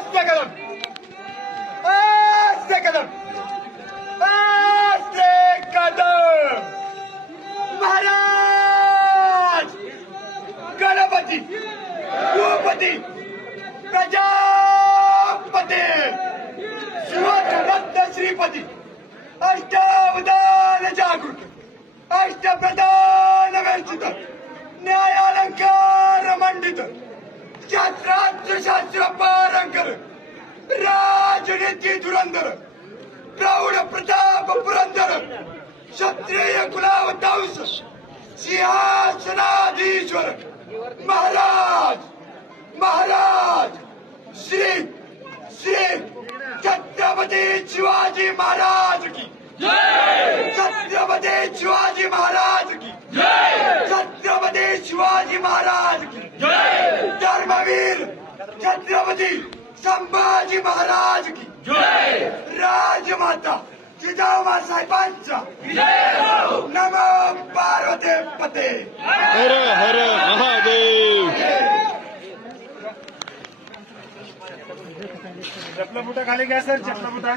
आस्ते कदम, आस्ते कदम, आस्ते कदम. महाराज गणपती भूपती प्रजापती शिवसमर्थ श्रीपती अष्टावधान जागृत अष्टप्रधान वर्जित न्यायालंकार मंडित शास्त्रार्थ शास्त्र पारंकर राजनीती धुरंधर प्रौढ प्रताप पुरंदर क्षत्रिय कुलावतांश सिंहासनाधीश्वर महाराज महाराज श्री श्री छत्रपती शिवाजी महाराज की छत्रपती शिवाजी महाराज की छत्रपती शिवाजी महाराज की धर्मवीर छत्रपती संभाजी महाराज की राजमाता जिजाऊ साहेबांचा नमो पार्वती पते. हर हर महादेव. चपला बुटा खाली घ्या सर, चपला बुटा.